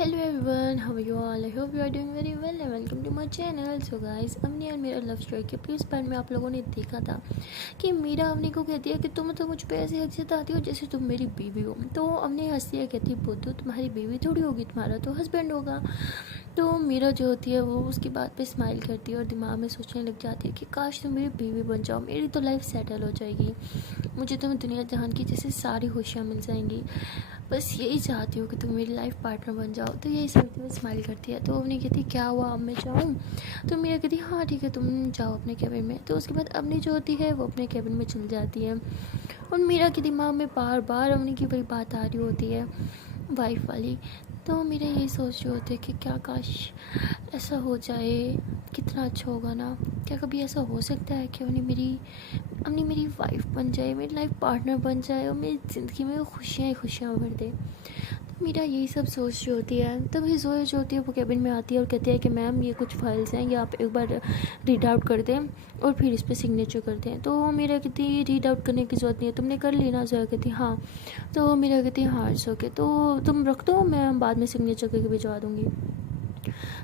Hello everyone, how are you all? I hope you are doing very well and welcome to my channel. So guys, Avni और मेरा love story के previous part में आप लोगों ने देखा था कि मीरा अवनी को कहती है कि तुम तो मुझ पे ऐसे हक जताती हो जैसे तुम मेरी बीवी हो। तो अवनी हंसती है, कहती है बुद्धू तुम्हारी बीवी थोड़ी होगी, तुम्हारा तो हस्बैंड होगा। तो मीरा जो होती है वो उसकी बात पे स्माइल करती है और दिमाग में सोचने लग जाती है कि काश तुम मेरी बीवी बन जाओ, मेरी तो लाइफ सेटल हो जाएगी, मुझे तो दुनिया जहान की जैसे सारी खुशियाँ मिल जाएंगी, बस यही चाहती हूँ कि तुम मेरी लाइफ पार्टनर बन जाओ। तो यही सोचते हुए स्माइल करती है। तो अवनी कहती क्या हुआ, अब मैं जाऊँ? तो मीरा कहती हाँ ठीक है, तुम जाओ अपने कैबिन में। तो उसके बाद अवनी जो होती है वो अपने कैबिन में चल जाती है और मीरा के दिमाग में बार बार अवनी की वही बात आ रही होती है, वाइफ वाली। तो मेरा यही सोच रही होती है कि क्या काश ऐसा हो जाए, कितना अच्छा होगा ना। क्या कभी ऐसा हो सकता है कि अपनी मेरी वाइफ बन जाए, मेरी लाइफ पार्टनर बन जाए और मेरी ज़िंदगी में खुशियाँ ही खुशियाँ भर दे। तो मेरा यही सब सोच रही होती है। तभी जोया जो होती है वो कैबिन में आती है और कहती है कि मैम ये कुछ फाइल्स हैं, ये आप एक बार रीड आउट कर दें और फिर इस पर सिग्नेचर कर दें। तो मेरा कहती रीड आउट करने की ज़रूरत नहीं है, तुमने कर ली ना? जोया कहती हाँ। तो मेरा कहती हाँ इट्स ओके, तो तुम रख दो, मैं बाद में सिग्नेचर करके भिजवा दूँगी।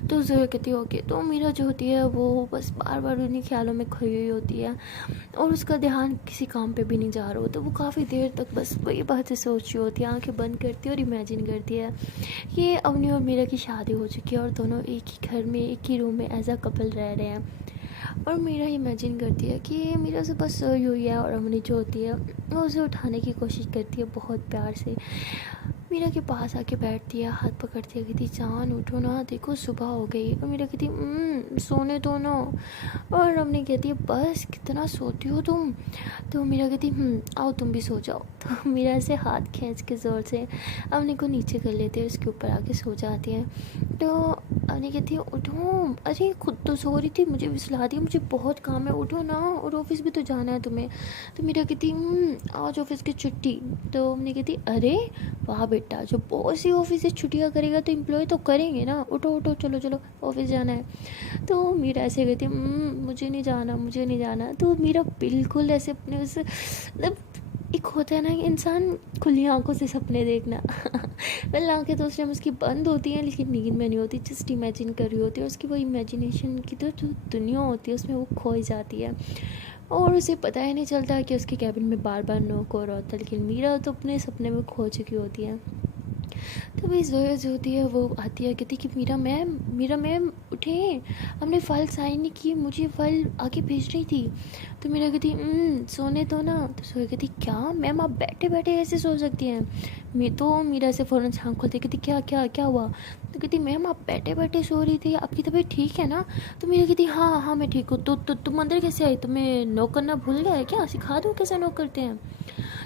तो जोया कहती है ओके। तो मीरा जो होती है वो बस बार बार उन्हीं ख्यालों में खोई हुई होती है और उसका ध्यान किसी काम पे भी नहीं जा रहा हो। तो वो काफ़ी देर तक बस वही बातें सोच रही होती है, आंखें बंद करती है और इमेजिन करती है ये अवनी और मीरा की शादी हो चुकी है और दोनों एक ही घर में एक ही रूम में एज अ कपल रह रहे हैं। और मीरा इमेजिन करती है कि मीरा से बस सोई हुई है और अवनी जो होती है वो उसे उठाने की कोशिश करती है बहुत प्यार से। मीरा के पास आके बैठती है, हाथ पकड़ती है, कहती जान उठो ना, देखो सुबह हो गई। और मीरा कहती सोने दो ना। और अवनी कहती है बस कितना सोती हो तुम। तो मीरा कहती आओ तुम भी सो जाओ। तो मीरा से हाथ खींच के ज़ोर से अवनी को नीचे कर लेते हैं, उसके ऊपर आके सो जाती है। तो अवनी कहती है उठो, अरे खुद तो सो रही थी, मुझे भी सुला दी, मुझे बहुत काम है, उठो ना, और ऑफिस भी तो जाना है तुम्हें। तो मीरा कहती आज ऑफिस की छुट्टी। तो अवनी कहती अरे वाह बेटा, जो बॉस ही ऑफिस से छुट्टियाँ करेगा तो एम्प्लॉय तो करेंगे ना, उठो उठो चलो चलो ऑफिस जाना है। तो मीरा ऐसे कहती मुझे नहीं जाना, मुझे नहीं जाना। तो मीरा बिल्कुल ऐसे अपने उस मतलब एक होता है ना इंसान खुली आंखों से सपने देखना वेल आंखें तो उस टाइम उसकी बंद होती हैं लेकिन नींद में नहीं होती, जस्ट इमेजिन कर रही होती है। उसकी वो इमेजिनेशन की तो जो दुनिया होती है उसमें वो खोई जाती है और उसे पता ही नहीं चलता कि उसके कैबिन में बार बार नॉक हो रहा होता है, लेकिन मीरा तो अपने सपने में खो चुकी होती है। तभी जोया जो होती है वो आती है, कहती कि मीरा मैम उठे, हमने फ़ाइल साइन नहीं की, मुझे फ़ाइल आगे भेज रही थी। तो मीरा कहती सोने दो ना। तो जोया कहती क्या मैम, आप बैठे बैठे ऐसे सो सकती हैं? मीरा से फ़ौरन से आँख खोलती, कहती क्या क्या क्या हुआ? तो कहती मैम आप बैठे बैठे सो रही थी, आपकी तबीयत ठीक है ना? तो मीरा कहती हाँ हाँ मैं ठीक हूँ। तो तुम अंदर कैसे आई? तुम्हें नॉक करना भूल गया है क्या? सिखा दूँ कैसे नॉक करते हैं?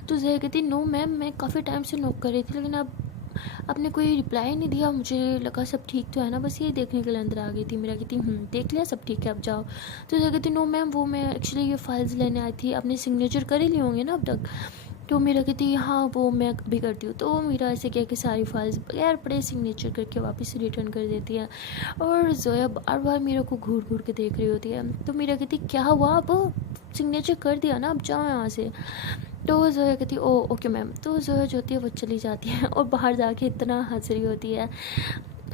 तो जोया कहती नो मैम, मैं काफ़ी टाइम से नॉक कर रही थी लेकिन अब आपने कोई रिप्लाई नहीं दिया, मुझे लगा सब ठीक तो है ना, बस ये देखने के लिए अंदर आ गई थी। मेरा कहती देख लिया सब ठीक है, अब जाओ। तो ये कहती नो मैम, वो मैं एक्चुअली ये फाइल्स लेने आई थी, आपने सिग्नेचर कर ही लिए होंगे ना अब तक? तो मेरा कहती हाँ वो मैं अभी करती हूँ। तो मेरा ऐसे किया कि सारी फाइल्स बगैर पड़े सिग्नेचर करके वापस रिटर्न कर देती है और जोया बार बार मेरा को घूर घूर के देख रही होती है। तो मेरा कहती क्या हुआ, अब सिग्नेचर कर दिया ना, अब जाओ यहाँ से। तो जोया कहती ओ ओके मैम। तो जोया जो होती है वो चली जाती है और बाहर जाके इतना हंस रही होती है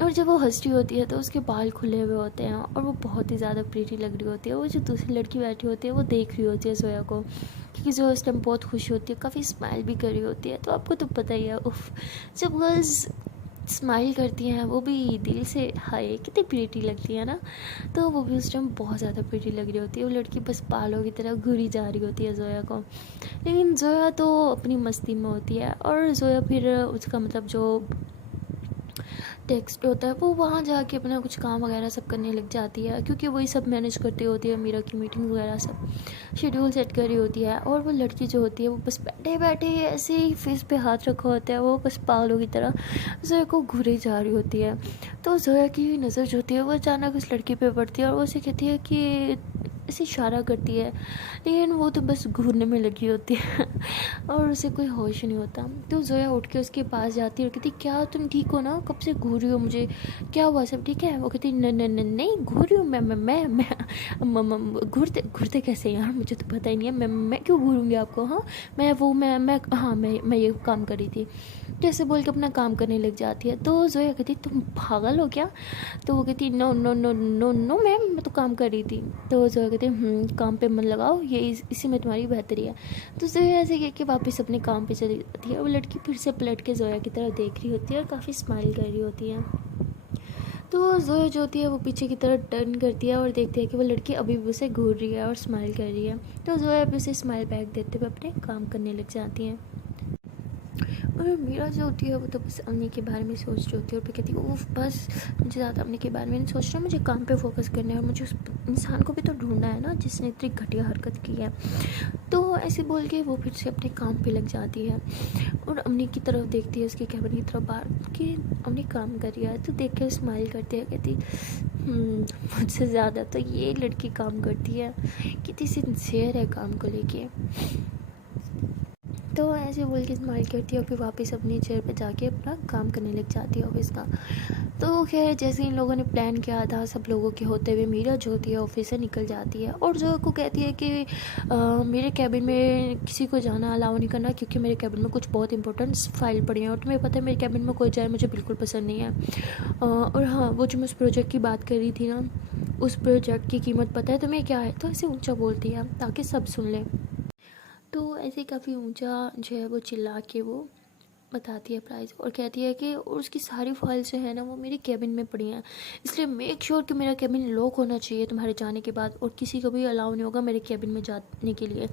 और जब वो हंस रही होती है तो उसके बाल खुले हुए होते हैं और वो बहुत ही ज़्यादा प्रीटी लग रही होती है। वो जो दूसरी लड़की बैठी होती है वो देख रही होती है जोया को, क्योंकि जो उस टाइम बहुत खुश होती है, काफ़ी स्माइल भी कर रही होती है। तो आपको तो पता ही है, उफ, जब गर्ल्स स्माइल करती हैं वो भी दिल से, हाय कितनी प्रीटी लगती है ना। तो वो भी उस टाइम बहुत ज़्यादा प्रीटी लग रही होती है। वो लड़की बस बालों की तरह घूरी जा रही होती है जोया को, लेकिन जोया तो अपनी मस्ती में होती है। और जोया फिर उसका मतलब जो टेक्स्ट होता है वो वहाँ जाके अपना कुछ काम वगैरह सब करने लग जाती है, क्योंकि वही सब मैनेज करती होती है, मीरा की मीटिंग वगैरह सब शेड्यूल सेट कर रही होती है। और वो लड़की जो होती है वो बस बैठे बैठे ऐसे ही फेस पे हाथ रखा होता है, वो बस पागलों की तरह जोया को घूरे जा रही होती है। तो जोया की नज़र जो होती है वो अचानक उस लड़की पे पड़ती है और वो उसे कहती है कि ऐसे इशारा करती है, लेकिन वो तो बस घूरने में लगी होती है और उसे कोई होश नहीं होता। तो जोया उठ के उसके पास जाती है और कहती, क्या तुम ठीक हो ना, कब से घूर रही हो मुझे, क्या हुआ, सब ठीक है? वो कहती, नहीं घूर रही हूँ मैं घूरते घूरते कैसे यार, मुझे तो पता ही नहीं है, मैं क्यों घूरूंगी आपको? हाँ मैं हाँ मैं ये काम कर रही थी। जैसे बोल के अपना काम करने लग जाती है। तो जोया कहती, तुम पागल हो क्या? तो वो कहती, no no no no no ma'am, मैं तो काम कर रही थी। तो जोया कहती, काम पे मन लगाओ, ये इसी में तुम्हारी बेहतरी है। तो जोया ऐसे कह के वापस अपने काम पे चली जाती है। वो लड़की फिर से पलट के जोया की तरफ देख रही होती है और काफ़ी स्माइल कर रही होती है। तो जोया जो होती है वो पीछे की तरफ टर्न करती है और देखती है कि वो लड़की अभी भी उसे घूर रही है और स्माइल कर रही है। तो जोया भी उसे स्माइल बैक देते हुए अपने काम करने लग जाती हैं। और मीरा जो होती है वो तो बस अम्मी के बारे में सोच रही होती है और फिर कहती है, उफ बस, मुझे ज़्यादा अम्मी के बारे में नहीं सोचना, मुझे काम पे फोकस करना है और मुझे उस इंसान को भी तो ढूंढना है ना जिसने इतनी घटिया हरकत की है। तो ऐसे बोल के वो फिर से अपने काम पे लग जाती है और अम्मी की तरफ देखती है, उसके कैबिन की तरफ बाहर कि अम्मी काम कर रही है। तो देख के स्माइल करती है, कहती, मुझसे ज़्यादा तो ये लड़की काम करती है, कितनी सिंसियर है काम को लेके। तो ऐसे बोल के स्माइल करती है और फिर वापस अपनी चेयर पे जाके अपना काम करने लग जाती है ऑफिस का। तो खैर जैसे इन लोगों ने प्लान किया था सब लोगों के होते हुए मीरा जो होती है ऑफिस से निकल जाती है और जो को कहती है कि मेरे कैबिन में किसी को जाना अलाउ नहीं करना, क्योंकि मेरे कैबिन में कुछ बहुत इंपॉर्टेंट फाइल पड़ी हैं और तुम्हें पता है मेरे कैबिन में कोई जाए मुझे बिल्कुल पसंद नहीं है। और हाँ, वो जो मैं उस प्रोजेक्ट की बात कर रही थी ना, उस प्रोजेक्ट की कीमत पता है तुम्हें क्या है? तो ऐसे ऊँचा बोलती है ताकि सब सुन लें। तो ऐसे काफ़ी ऊंचा जो है वो चिल्ला के वो बताती है प्राइस और कहती है कि और उसकी सारी फाइल्स जो है ना वो मेरे कैबिन में पड़ी हैं, इसलिए मेक श्योर कि मेरा कैबिन लॉक होना चाहिए तुम्हारे जाने के बाद और किसी को भी अलाउ नहीं होगा मेरे कैबिन में जाने के लिए।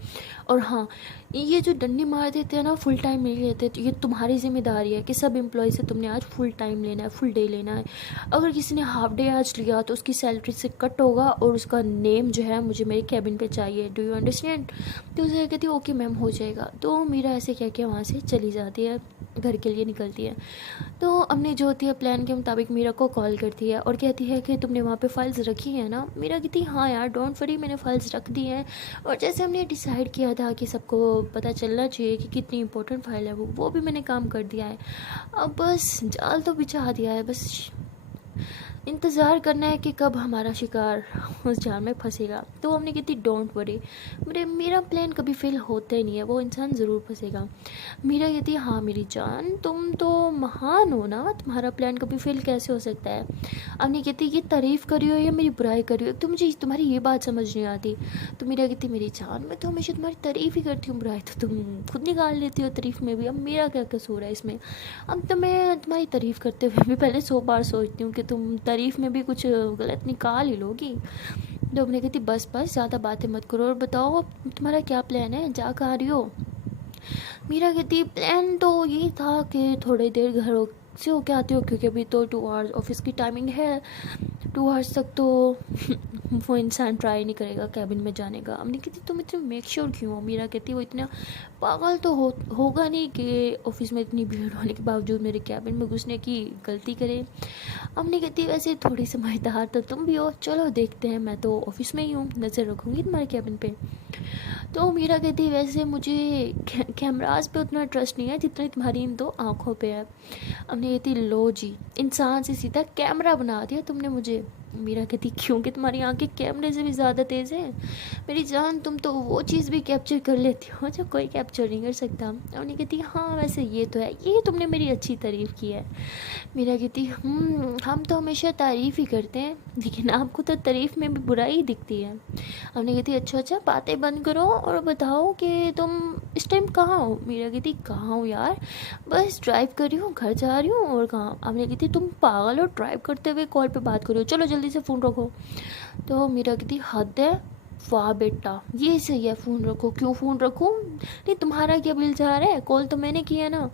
और हाँ, ये जो डंडी मार देते हैं ना, फुल टाइम नहीं लेते, तो ये तुम्हारी जिम्मेदारी है कि सब एम्प्लॉय से तुमने आज फुल टाइम लेना है, फुल डे लेना है। अगर किसी ने हाफ डे आज लिया तो उसकी सैलरी से कट होगा और उसका नेम जो है मुझे मेरे कैबिन पे चाहिए। Do you understand? तो उसे कहती है ओके मैम, हो जाएगा। तो मीरा ऐसे कह के वहाँ से चली जाती है, घर के लिए निकलती है। तो अम्मी जो होती है प्लान के मुताबिक मीरा को कॉल करती है और कहती है कि तुमने वहाँ पे फाइल्स रखी हैं ना? मीरा कहती है हाँ यार, डोंट वरी, मैंने फाइल्स रख दी हैं और जैसे हमने डिसाइड किया था कि सबको पता चलना चाहिए कि कितनी इंपॉर्टेंट फाइल है वो भी मैंने काम कर दिया है। अब बस जाल तो बिछा दिया है, बस इंतज़ार करना है कि कब हमारा शिकार उस जाल में फंसेगा। तो हमने कहती डोंट वरी, मेरा प्लान कभी फेल होता ही नहीं है, वो इंसान ज़रूर फंसेगा। मीरा कहती है हाँ मेरी जान, तुम तो महान हो ना, तुम्हारा प्लान कभी फेल कैसे हो सकता है? हमने कहती ये तारीफ़ करी हो या मेरी बुराई करी हो, तो मुझे तुम्हारी ये बात समझ नहीं आती। तो मीरा कहती मेरी जान, मैं तो हमेशा तुम्हारी तारीफ़ ही करती हूँ, बुराई तो तुम खुद निकाल लेती हो तारीफ़ में भी, अब मेरा क्या कसूर है इसमें? अब तो मैं तुम्हारी तारीफ़ करते हुए भी पहले 100 बार सोचती हूँ कि तुम तारीफ़ में भी कुछ गलत निकाल ही लोगी। तो हमने कहती बस बस ज़्यादा बातें मत करो और बताओ अब तुम्हारा क्या प्लान है, जा कहाँ रही हो? मीरा कहती प्लान तो ये था कि थोड़ी देर घर से होके आती हो, क्योंकि अभी तो 2 आवर्स ऑफिस की टाइमिंग है, 2 आवर्स तक तो वो इंसान ट्राई नहीं करेगा कैबिन में जाने का। हमने कहती तुम इतने मेक श्योर क्यों हो? मीरा कहती वो इतना पागल तो होगा नहीं कि ऑफिस में इतनी भीड़ होने के बावजूद मेरे कैबिन में घुसने की गलती करे। हमने कहती वैसे थोड़ी समझदार तो तुम भी हो, चलो देखते हैं, मैं तो ऑफिस में ही हूँ, नज़र रखूँगी तुम्हारे कैबिन पे। तो मीरा कहती वैसे मुझे कैमराज पे उतना ट्रस्ट नहीं है जितना तुम्हारी इन 2 आँखों पे है। हमने कहती लो जी, इंसान से सीधा कैमरा बना दिया तुमने मुझे। मीरा कहती क्योंकि तुम्हारी आंखें कैमरे से भी ज़्यादा तेज़ हैं मेरी जान, तुम तो वो चीज़ भी कैप्चर कर लेती हो जो कोई कैप्चर नहीं कर सकता। उन्हें कहती हाँ वैसे ये तो है, ये तुमने मेरी अच्छी तारीफ़ की है। मीरा कहती हम तो हमेशा तारीफ़ ही करते हैं, लेकिन आपको तो तारीफ़ में भी बुराई दिखती है। हमने कहती अच्छा बातें बंद करो और बताओ कि तुम इस टाइम कहाँ हो? मीरा कहती कहाँ हो यार, बस ड्राइव कर रही हूँ, घर जा रही हूँ और कहाँ? हमने कहती तुम पागल हो, ड्राइव करते हुए कॉल पे बात करो, चलो जल्दी से फ़ोन रखो। तो मीरा कहती हद है, वाह बेटा ये सही है, फ़ोन रखो। क्यों फ़ोन रखूँ? नहीं तुम्हारा क्या बिल जा रहा है, कॉल तो मैंने किया ना।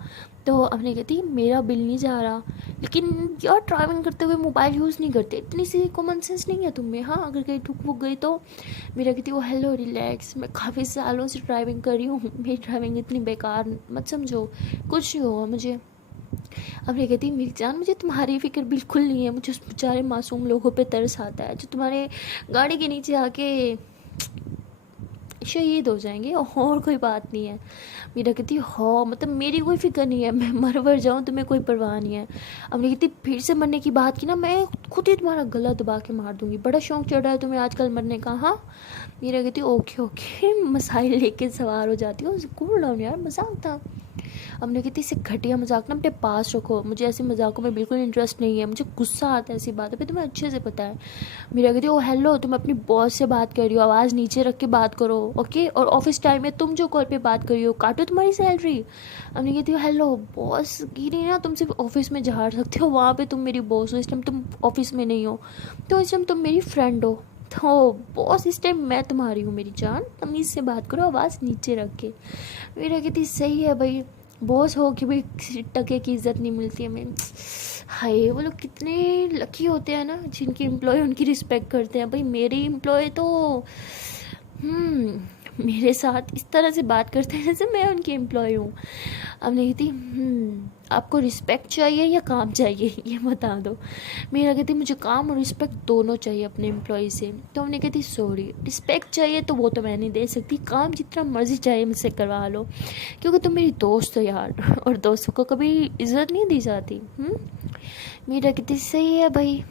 तो हमने कहती मेरा बिल नहीं जा रहा, लेकिन यार ड्राइविंग करते हुए मोबाइल यूज़ नहीं करते, इतनी सी कॉमन सेंस नहीं है तुम में? हाँ अगर कहीं ठुक वुक गई तो? मेरा कहती वो हेलो रिलैक्स, मैं काफ़ी सालों से ड्राइविंग कर रही हूँ, मेरी ड्राइविंग इतनी बेकार मत समझो, कुछ नहीं होगा मुझे। अब ये कहती मेरी जान मुझे तुम्हारी फिक्र बिल्कुल नहीं है, मुझे उस बेचारे मासूम लोगों पे तरस आता है जो तुम्हारे गाड़ी के नीचे आके शहीद हो जाएंगे और कोई बात नहीं है। मीरा कहती हाँ मतलब मेरी कोई फिक्र नहीं है, मैं मर वर जाऊँ तुम्हें कोई परवाह नहीं है। अब कहती फिर से मरने की बात की ना मैं खुद ही तुम्हारा गला दबा के मार दूंगी, बड़ा शौक चढ़ रहा है तुम्हें आजकल मरने का। हाँ मीरा कहती ओके ओके मसाइल लेके सवार हो जाती हो, कूल डाउन यार, मजाक था। हमने कहती इसे घटिया मजाक ना अपने पास रखो, मुझे ऐसे मजाकों में बिल्कुल इंटरेस्ट नहीं है, मुझे गुस्सा आता है ऐसी बातों पे, तुम्हें अच्छे से पता है। मीरा कहती ओ हेलो तुम अपनी बॉस से बात कर रही हो, आवाज़ नीचे रख के बात करो ओके, और ऑफिस टाइम में तुम जो कॉल पे बात कर रही हो काटो तुम्हारी सैलरी। हमने कहती हेलो बॉस गिरी ना, तुम सिर्फ ऑफिस में झाड़ सकते हो, वहाँ पे तुम मेरी बॉस हो, इस टाइम तुम ऑफिस में नहीं हो, तो इस टाइम तुम मेरी फ्रेंड हो, तो बॉस इस टाइम मैं तुम्हारी हूँ मेरी जान, तमीज़ से बात करो आवाज़ नीचे रख के। मेरा कहती सही है भाई, बॉस हो कि भाई किसी टके की इज्जत नहीं मिलती हमें। हाय वो लोग कितने लकी होते हैं ना जिनके एम्प्लॉय उनकी रिस्पेक्ट करते हैं। भाई मेरे एम्प्लॉय तो मेरे साथ इस तरह से बात करते हैं जैसे मैं उनकी एम्प्लॉय हूँ। अब नहीं थी आपको रिस्पेक्ट चाहिए या काम चाहिए ये बता दो। मेरा कहती मुझे काम और रिस्पेक्ट दोनों चाहिए अपने एम्प्लॉय से। तो हमने कहती सॉरी रिस्पेक्ट चाहिए तो वो तो मैं नहीं दे सकती, काम जितना मर्जी चाहिए मुझसे करवा लो, क्योंकि तुम मेरी दोस्त हो यार और दोस्तों को कभी इज्जत नहीं दी जाती। मेरा कहती सही है भाई।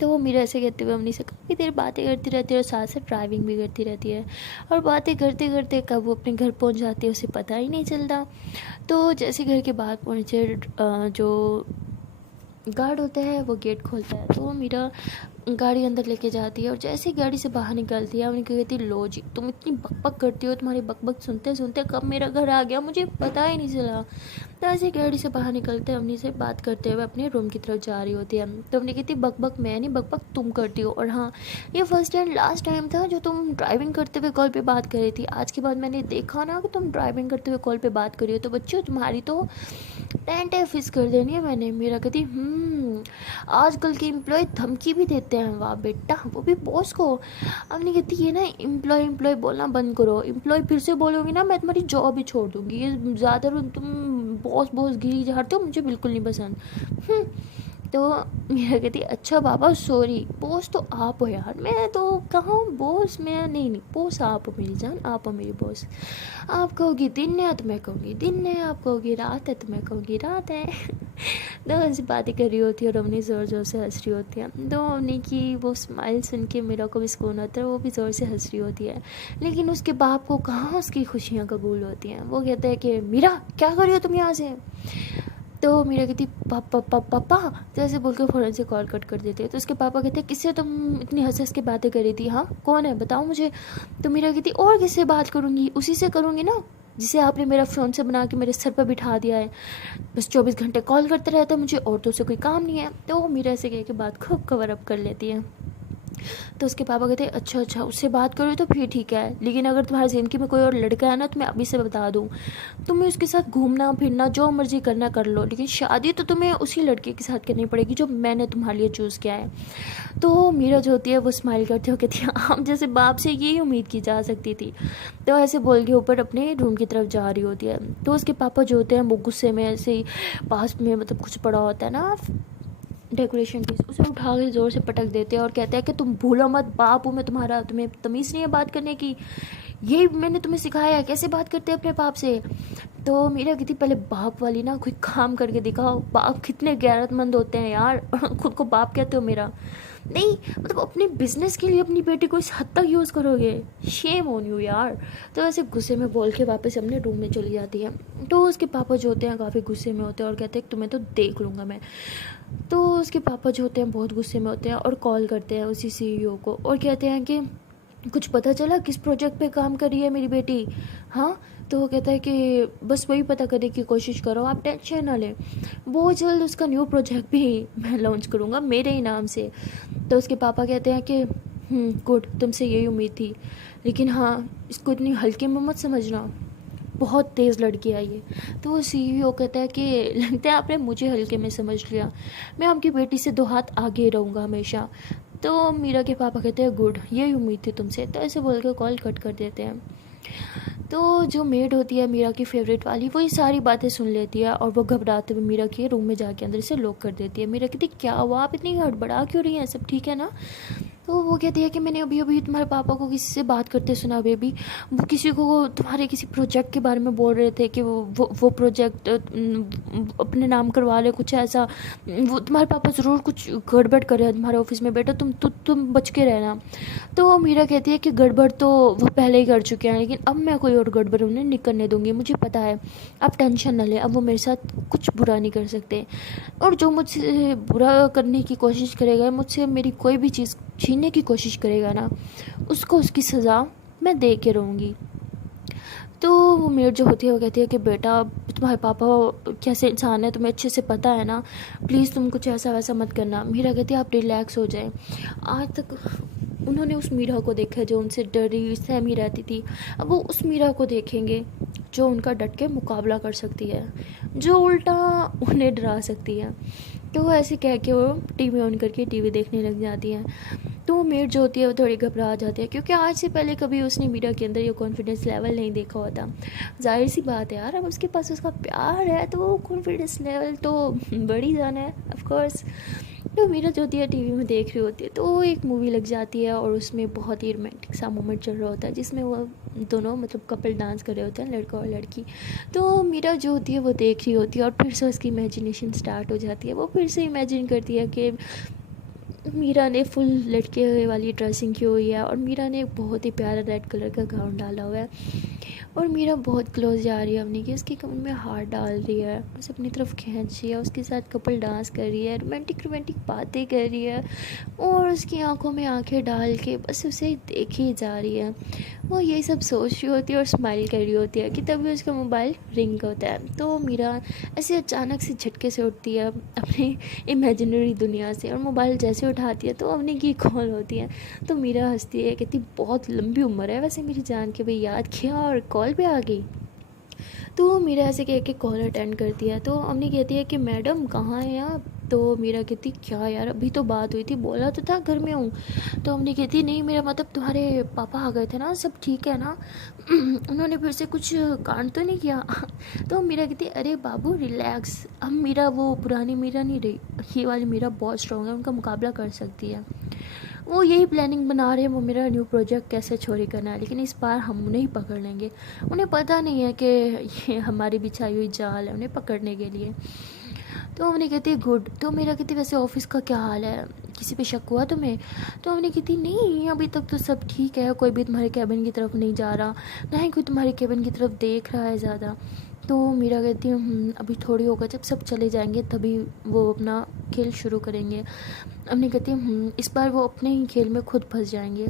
तो वो मेरे ऐसे कहते हुए हमने से काफ़ी देर बातें करती रहती है और साथ साथ ड्राइविंग भी करती रहती है, और बातें करते करते कब वो अपने घर पहुंच जाती है उसे पता ही नहीं चलता। तो जैसे घर के बाहर पहुँचे जो गार्ड होता है वो गेट खोलता है, तो वो मेरा गाड़ी अंदर लेके जाती है, और जैसे ही गाड़ी से बाहर निकलती है उन्हें कहती है लो जी तुम इतनी बकबक करती हो, तुम्हारी बकबक सुनते सुनते कब मेरा घर आ गया मुझे पता ही नहीं चला। तो ऐसे गाड़ी से बाहर निकलते हैं अपनी से बात करते हुए अपने रूम की तरफ जा रही होती है। तो हमने कहती बकबक मैं नहीं बकबक तुम करती हो, और हाँ ये फर्स्ट एंड लास्ट टाइम था जो तुम ड्राइविंग करते हुए कॉल पे बात कर रही थी, आज के बाद मैंने देखा ना कि तुम ड्राइविंग करते हुए कॉल पे बात कर रही हो, तो बच्चों तुम्हारी तो टेंट फिक्स कर देनी है मैंने। मेरा कहती आजकल के एम्प्लॉय धमकी भी देते हैं, वाह बेटा वो भी बॉस को। अब नहीं कहती ये ना एम्प्लॉय एम्प्लॉय बोलना बंद करो, एम्प्लॉय फिर से बोलोगी ना मैं तुम्हारी जॉब ही छोड़ दूंगी, ये ज़्यादा तुम बॉस बॉस गिरी झाड़ते हो मुझे बिल्कुल नहीं पसंद। तो मेरा कहती अच्छा बाबा सॉरी, बॉस तो आप हो यार, मैं तो कहाँ बॉस, मैं नहीं बॉस आप हो मेरी जान, आप हो मेरी बॉस। आप कहोगी दिन है तो मैं कहूँगी दिन है, आप कहोगी रात है तो मैं कहूँगी रात है। तो ऐसी बातें कर रही होती है और अवनी ज़ोर ज़ोर से हंस रही होती है। तो अवनी की वो स्माइल सुन के मेरा को भी सुकून होता है, वो भी ज़ोर से हंस रही होती है, लेकिन उसके बाप को कहाँ उसकी खुशियाँ कबूल होती हैं। वो कहते हैं कि मीरा क्या कर रही हो तुम यहाँ से। तो मीरा कहती पापा पापा पापा जैसे बोल के फ़ौरन से कॉल कट कर देते हैं। तो उसके पापा कहते हैं किससे तुम इतनी हंस हंस के बातें कर रही थी, हाँ कौन है बताओ मुझे। तो मीरा कहती और किससे बात करूँगी, उसी से करूँगी ना जिसे आपने मेरा फ़ोन से बना के मेरे सर पर बिठा दिया है, बस 24 घंटे कॉल करते रहता है, मुझे और तो से कोई काम नहीं है। तो वो मीरा से कह के बात खूब कवर अप कर लेती है। तो उसके पापा कहते अच्छा अच्छा उससे बात करो तो फिर ठीक है, लेकिन अगर तुम्हारी ज़िंदगी में कोई और लड़का है ना तो मैं अभी से बता दूँ, तुम्हें उसके साथ घूमना फिरना जो मर्जी करना कर लो, लेकिन शादी तो तुम्हें उसी लड़के के साथ करनी पड़ेगी जो मैंने तुम्हारे लिए चूज़ किया है। तो मीरा जो होती है वो स्माइल करती हो कहती है आप जैसे बाप से यही उम्मीद की जा सकती थी। तो ऐसे बोल के ऊपर अपने रूम की तरफ जा रही होती है। तो उसके पापा जो होते हैं वो गुस्से में ऐसे ही पास में मतलब कुछ पड़ा होता है ना डेकोरेशन पीस, उसे उठा के ज़ोर से पटक देते हैं और कहते हैं कि तुम भूलो मत बाप हूँ मैं तुम्हारा, तुम्हें तमीज़ नहीं है बात करने की, यही मैंने तुम्हें सिखाया है कैसे बात करते हैं अपने बाप से। तो मेरा कहती पहले बाप वाली ना कोई काम करके दिखाओ, बाप कितने गैरतमंद होते हैं यार खुद को बाप कहते हो मेरा, नहीं मतलब अपने बिजनेस के लिए अपनी बेटी को इस हद तक यूज़ करोगे, शेम ऑन यू यार। तो ऐसे गुस्से में बोल के वापस अपने रूम में चली जाती है। तो उसके पापा जो होते हैं काफ़ी गुस्से में होते हैं और कहते हैं तुम्हें तो देख लूँगा मैं। तो उसके पापा जो होते हैं बहुत गुस्से में होते हैं और कॉल करते हैं उसी सीईओ को और कहते हैं कि कुछ पता चला किस प्रोजेक्ट पे काम कर रही है मेरी बेटी। हाँ तो वो कहता है कि बस वही पता करने की कोशिश करो, आप टेंशन ना लें, बहुत जल्द उसका न्यू प्रोजेक्ट भी मैं लॉन्च करूँगा मेरे ही नाम से। तो उसके पापा कहते हैं कि गुड तुमसे यही उम्मीद थी, लेकिन हाँ इसको इतनी हल्के में मत समझना, बहुत तेज़ लड़की है ये। तो वो सीईओ कहता है कि लगता है आपने मुझे हल्के में समझ लिया, मैं आपकी बेटी से 2 हाथ आगे रहूँगा हमेशा। तो मीरा के पापा कहते हैं गुड यही उम्मीद थी तुमसे। तो ऐसे बोल के कॉल कट कर देते हैं। तो जो मेड होती है मीरा की फेवरेट वाली वो ये सारी बातें सुन लेती है और वो घबराते हुए मीरा के रूम में जाके अंदर से लॉक कर देती है। मीरा कहती क्या हुआ आप इतनी हड़बड़ा क्यों रही हैं, सब ठीक है ना। तो वो कहती है कि मैंने अभी अभी तुम्हारे पापा को किसी से बात करते सुना बेबी, वो किसी को तुम्हारे किसी प्रोजेक्ट के बारे में बोल रहे थे कि वो प्रोजेक्ट अपने नाम करवा ले, कुछ ऐसा। वो तुम्हारे पापा ज़रूर कुछ गड़बड़ कर रहे हैं तुम्हारे ऑफिस में, बेटा तुम बच के रहना। तो मीरा कहती है कि गड़बड़ तो वो पहले ही कर चुके हैं, लेकिन अब मैं कोई और गड़बड़ उन्हें नहीं करने दूंगी, मुझे पता है। आप टेंशन न लें, अब वो मेरे साथ कुछ बुरा नहीं कर सकते, और जो मुझसे बुरा करने की कोशिश करेगा, मुझसे मेरी कोई भी चीज़ छीनने की कोशिश करेगा ना, उसको उसकी सज़ा मैं दे के रहूँगी। तो वो मेड जो होती है वो कहती है कि बेटा तुम्हारे पापा कैसे इंसान है तुम्हें अच्छे से पता है ना, प्लीज़ तुम कुछ ऐसा वैसा मत करना। मीरा कहती है आप रिलैक्स हो जाएं। आज तक उन्होंने उस मीरा को देखा जो उनसे डरी सहमी रहती थी, अब वो उस मीरा को देखेंगे जो उनका डट के मुकाबला कर सकती है, जो उल्टा उन्हें डरा सकती है। तो वो ऐसे कह के वो टीवी ऑन करके टीवी देखने लग जाती है। तो वो मेड जो होती है वो थोड़ी घबरा जाती है, क्योंकि आज से पहले कभी उसने मीरा के अंदर ये कॉन्फिडेंस लेवल नहीं देखा होता। जाहिर सी बात है यार, अब उसके पास उसका प्यार है तो वो कॉन्फिडेंस लेवल तो बढ़ ही जाना है ऑफ कोर्स। तो मीरा जो होती है टीवी में देख रही होती है, तो एक मूवी लग जाती है और उसमें बहुत ही रोमांटिक सा मोमेंट चल रहा होता है, जिसमें वो दोनों मतलब कपल डांस कर रहे होते हैं, लड़का और लड़की। तो मीरा जो होती है वो देख रही होती है और फिर से उसकी इमेजिनेशन स्टार्ट हो जाती है। वो फिर से इमेजिन करती है कि मीरा ने फुल लटके वाली ड्रेसिंग की हुई है, और मीरा ने बहुत ही प्यारा रेड कलर का गाउन डाला हुआ है, और मीरा बहुत क्लोज जा रही है अपनी की उसके कमर में हाथ डाल रही है, उसे अपनी तरफ खींच रही है, उसके साथ कपल डांस कर रही है, रोमांटिक बातें कर रही है, और उसकी आंखों में आंखें डाल के बस उसे देखी जा रही है। वो यही सब सोच रही होती है और स्माइल कर रही होती है कि तभी उसका मोबाइल रिंग होता है। तो मीरा ऐसे अचानक से झटके से उठती है अपनी इमेजिनरी दुनिया से, और मोबाइल जैसे उठाती है तो अवनी की कॉल होती है। तो मीरा हंसती है, कहती बहुत लंबी उम्र है वैसे मेरी जान के, भाई याद किया और कॉल पे आ गई। तो मीरा ऐसे कह के कॉल अटेंड करती है। तो अवनी कहती है कि मैडम कहाँ हैं आप। तो मीरा कहती क्या यार, अभी तो बात हुई थी, बोला तो था घर में हूँ। तो अवनी कहती नहीं, मेरा मतलब तुम्हारे पापा आ गए थे ना, सब ठीक है ना, उन्होंने फिर से कुछ कांड तो नहीं किया। तो मीरा कहती अरे बाबू रिलैक्स, अब मीरा वो पुरानी मीरा नहीं रही, ये वाली मीरा बहुत स्ट्रॉन्ग है, उनका मुकाबला कर सकती है। वो यही प्लानिंग बना रहे हैं वो मेरा न्यू प्रोजेक्ट कैसे चोरी करना है, लेकिन इस बार हम उन्हें ही पकड़ लेंगे। उन्हें पता नहीं है कि ये हमारी बिछाई हुई जाल है उन्हें पकड़ने के लिए। तो हमने कहती है गुड। तो मेरा कहती वैसे ऑफिस का क्या हाल है, किसी पे शक हुआ तुम्हें। तो हमने कहती नहीं अभी तक तो सब ठीक है, कोई भी तुम्हारे कैबिन की तरफ नहीं जा रहा, ना ही कोई तुम्हारे कैबिन की तरफ देख रहा है ज़्यादा। तो मीरा कहती है अभी थोड़ी होगा, जब सब चले जाएंगे तभी वो अपना खेल शुरू करेंगे। हमने कहती है इस बार वो अपने ही खेल में खुद फंस जाएंगे।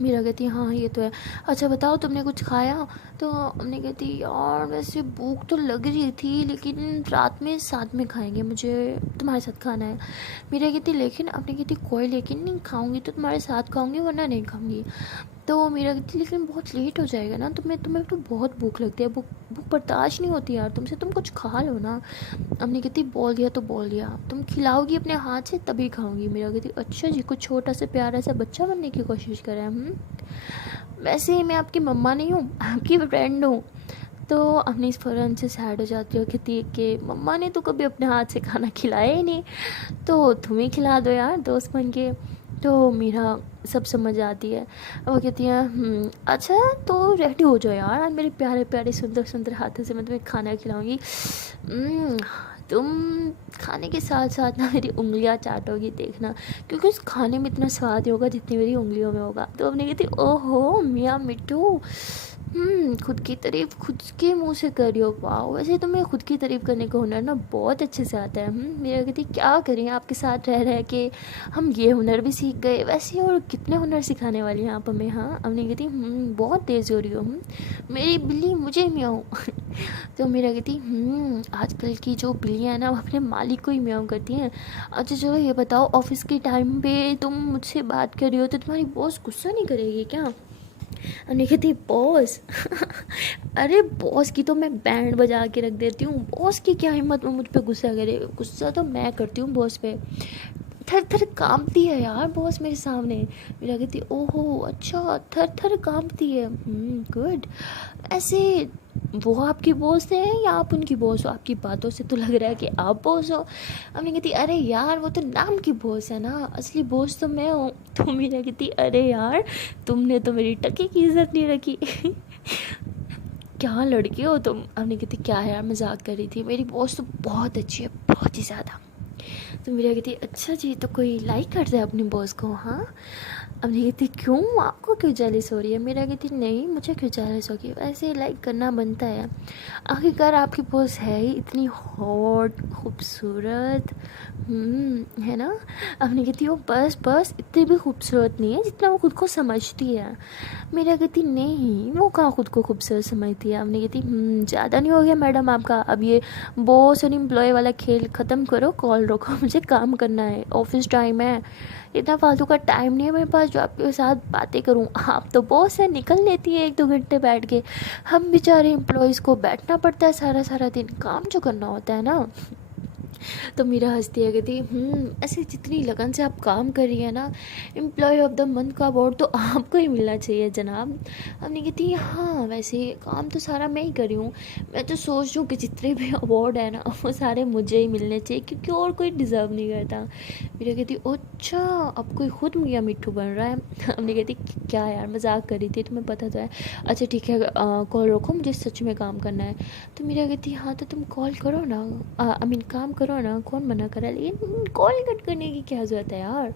मीरा कहती है हाँ ये तो है, अच्छा बताओ तुमने कुछ खाया। तो हमने कहती यार वैसे भूख तो लग रही थी, लेकिन रात में साथ में खाएंगे, मुझे तुम्हारे साथ खाना है। मीरा कहती लेकिन, अपने कहती कोई लेकिन नहीं, खाऊंगी तो तुम्हारे साथ खाऊंगी वरना नहीं खाऊंगी। तो मीरा कहती लेकिन बहुत लेट हो जाएगा ना, तुम्हें तो बहुत भूख लगती है, भूख भूख बर्दाश्त नहीं होती यार तुमसे, तुम कुछ खा लो ना। हमने कहती बोल दिया तो बोल दिया, तुम खिलाओगी अपने हाथ से तभी खाऊंगी। मेरा कहती अच्छा जी, कुछ छोटा सा प्यारा सा बच्चा बनने की कोशिश करें। वैसे ही मैं आपकी मम्मा नहीं हूँ, आपकी फ्रेंड हूँ। तो अपनी फ़ौरन से सैड हो जाती है, कहती है कि मम्मा ने तो कभी अपने हाथ से खाना खिलाया ही नहीं, तो तुम्हें खिला दो यार दोस्त बन के। तो मीरा सब समझ आती है, वो कहती है अच्छा तो रेडी हो जाओ यार, आज मेरे प्यारे प्यारे सुंदर सुंदर हाथों से मैं तुम्हें खाना खिलाऊंगी। तुम खाने के साथ साथ ना मेरी उंगलियां चाटोगी देखना, क्योंकि उस खाने में इतना स्वाद ही होगा जितनी मेरी उंगलियों में होगा। तो अपने कहती ओहो मियाँ मिट्टू, खुद की तारीफ खुद के मुंह से कर रही हो, वाह वैसे तुम्हें खुद की तारीफ करने का हुनर ना बहुत अच्छे से आता है। मेरा कहती क्या करें आपके साथ रह रह के हम ये हुनर भी सीख गए, वैसे और कितने हुनर सिखाने वाली हैं आप हमें। हाँ हमने कहती बहुत तेज़ हो रही हो, मेरी बिल्ली मुझे म्याऊं। तो मेरा कहती आजकल की जो बिल्लियाँ हैं ना वो अपने मालिक को ही म्याऊं करती हैं। अच्छा चलो ये बताओ, ऑफिस के टाइम पे तुम मुझसे बात कर रही हो तो तुम्हारी बॉस गुस्सा नहीं करेगी क्या। हमने कहती बॉस अरे बॉस की तो मैं बैंड बजा के रख देती हूँ, बॉस की क्या हिम्मत में मुझ पे गुस्सा करे, गुस्सा तो मैं करती हूँ बॉस पे, थर थर कांपती है यार बॉस मेरे सामने। मेरा कहती ओहो अच्छा थर थर कांपती है, गुड। ऐसे वो आपकी बॉस है या आप उनकी बॉस हो? आपकी बातों से तो लग रहा है कि आप बॉस हो। हमने कहती अरे यार वो तो नाम की बॉस है ना, असली बॉस तो मैं हूँ। तो मीरा कहती अरे यार तुमने तो मेरी टकी की इज्जत नहीं रखी। क्या लड़के हो तुम। हमने कहती क्या है यार, मजाक कर रही थी, मेरी बॉस तो बहुत अच्छी है, बहुत ही ज़्यादा। तो मीरा कहती अच्छा जी, तो कोई लाइक करता है अपनी बॉस को? हाँ। अब नहीं कहती क्यों, आपको क्यों जेलिस हो रही है? मेरा कहती नहीं, मुझे क्यों जेलिस होगी, वैसे लाइक करना बनता है। आखिरकार आपकी पोस्ट है ही इतनी हॉट खूबसूरत, है ना? अब नहीं कहती वो बस बस इतनी भी खूबसूरत नहीं है जितना वो खुद को समझती है। मेरा कहती नहीं, वो कहाँ खुद को खूबसूरत समझती है। अब नहीं कहती ज़्यादा नहीं हो गया मैडम आपका, अब ये बॉस और एम्प्लॉय वाला खेल ख़त्म करो, कॉल रखो, मुझे काम करना है, ऑफिस टाइम है, इतना फालतू का टाइम नहीं है मेरे पास जो आपके साथ बातें करूं। आप तो बॉस है, निकल लेती है 1-2 घंटे बैठ के, हम बेचारे एम्प्लॉयज़ को बैठना पड़ता है सारा सारा दिन, काम जो करना होता है ना। तो मीरा हंसती है, कहती ऐसे जितनी लगन से आप काम कर रही है ना, एम्प्लॉय ऑफ द मंथ का अवार्ड तो आपको ही मिलना चाहिए जनाब। हमने कहती हाँ वैसे काम तो सारा मैं ही कर रही हूँ, मैं तो सोच रही हूँ कि जितने भी अवार्ड है ना वो सारे मुझे ही मिलने चाहिए, क्योंकि और कोई डिज़र्व नहीं करता। मीरा कहती अच्छा अब कोई खुद मियाँ मिट्ठू बन रहा है। हमने कहती क्या यार मजाक कर रही थी, तुम्हें पता तो है। अच्छा ठीक है कॉल रखो, मुझे सच में काम करना है। तो मीरा कहती हाँ तो तुम कॉल करो ना, आई मीन काम करो ना, कौन मना करा, लेकिन कॉल कट करने की क्या ज़रूरत है यार।